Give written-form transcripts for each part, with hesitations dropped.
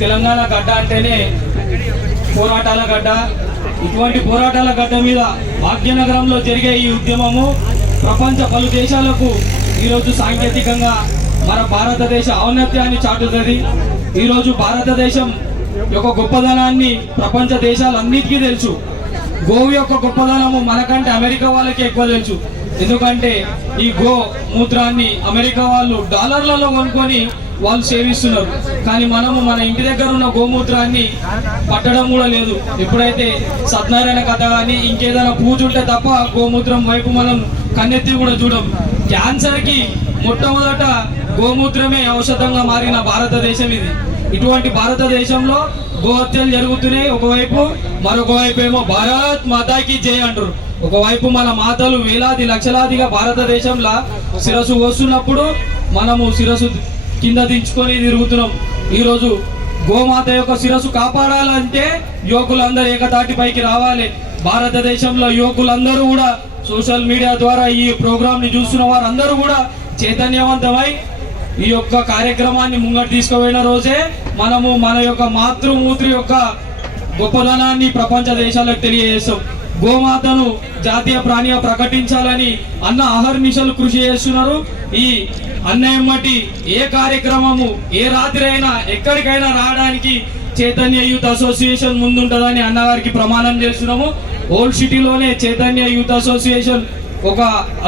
తెలంగాణ గడ్డ అంటేనే పోరాటాల గడ్డ. ఇటువంటి పోరాటాల గడ్డ మీద భాగ్యనగరంలో జరిగే ఈ ఉద్యమము ప్రపంచ పలు దేశాలకు ఈరోజు సాంకేతికంగా మన భారతదేశ ఔన్నత్యాన్ని చాటుతుంది. ఈరోజు భారతదేశం యొక్క గొప్పదనాన్ని ప్రపంచ దేశాలన్నిటికీ తెలుసు. గోవు యొక్క గొప్పదనము మనకంటే అమెరికా వాళ్ళకి ఎక్కువ తెలుసు. ఎందుకంటే ఈ గో మూత్రాన్ని అమెరికా వాళ్ళు డాలర్లలో కొనుక్కొని వాళ్ళు సేవిస్తున్నారు. కానీ మనము మన ఇంటి దగ్గర ఉన్న గోమూత్రాన్ని పట్టడం కూడా లేదు. ఎప్పుడైతే సత్యనారాయణ కథ కానీ ఇంకేదైనా పూజ ఉంటే తప్ప గోమూత్రం వైపు మనం కన్నెత్తి కూడా చూడం. క్యాన్సర్కి మొట్టమొదట గోమూత్రమే ఔషధంగా మారిన భారతదేశం ఇది. ఇటువంటి భారతదేశంలో గోహత్యలు జరుగుతున్నాయి ఒకవైపు, మరొక వైపు ఏమో భారత్ మాతాకి జై అంటారు. ఒకవైపు మన మాతలు వేలాది లక్షలాదిగా భారతదేశంలో శిరస్సు వస్తున్నప్పుడు మనము శిరస్సు కింద దించుకొని తిరుగుతున్నాం. ఈరోజు గోమాత యొక్క శిరస్సు కాపాడాలంటే యువకులందరూ ఏకతాటిపైకి రావాలి. భారతదేశంలో యువకులందరూ కూడా సోషల్ మీడియా ద్వారా ఈ ప్రోగ్రాంని చూస్తున్న వారందరూ కూడా చైతన్యవంతమై ఈ యొక్క కార్యక్రమాన్ని ముంగట తీసుకుపోయిన రోజే మనము మన యొక్క మాతృమూర్తి యొక్క గొప్పదనాన్ని ప్రపంచ దేశాలకు తెలియజేస్తాం. గోమాతను జాతీయ ప్రాణిగా ప్రకటించాలని అన్న అహర్నిశలు కృషి చేస్తున్నారు. ఈ అన్నయ్యమ్మటి ఏ కార్యక్రమము ఏ రాత్రి అయినా ఎక్కడికైనా రావడానికి చైతన్య యూత్ అసోసియేషన్ ముందుంటుందని అన్నగారికి ప్రమాణం చేస్తున్నాము. ఓల్డ్ సిటీలోనే చైతన్య యూత్ అసోసియేషన్ ఒక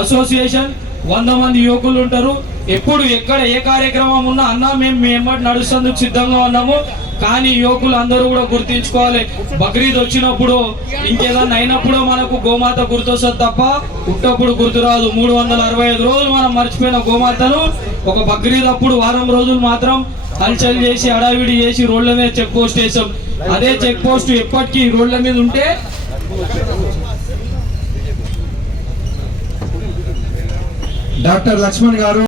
అసోసియేషన్, 100 మంది యువకులు ఉంటారు. ఎప్పుడు ఎక్కడ ఏ కార్యక్రమం ఉన్నా అన్న మేము నడుస్తేందుకు సిద్ధంగా ఉన్నాము. కానీ యువకులు అందరూ కూడా గుర్తించుకోవాలి, బక్రీద్ వచ్చినప్పుడు ఇంకేదన్నా అయినప్పుడు మనకు గోమాత గుర్తొస్తుంది తప్ప పుట్టప్పుడు గుర్తురాదు. 365 రోజులు మనం మర్చిపోయిన గోమాతను ఒక బక్రీద్ అప్పుడు వారం రోజులు మాత్రం హల్చల్ చేసి అడావిడి చేసి రోడ్ల మీద చెక్ పోస్ట్ వేసాం. అదే చెక్ పోస్ట్ ఎప్పటికీ రోడ్ల మీద ఉంటే డాక్టర్ లక్ష్మణ్ గారు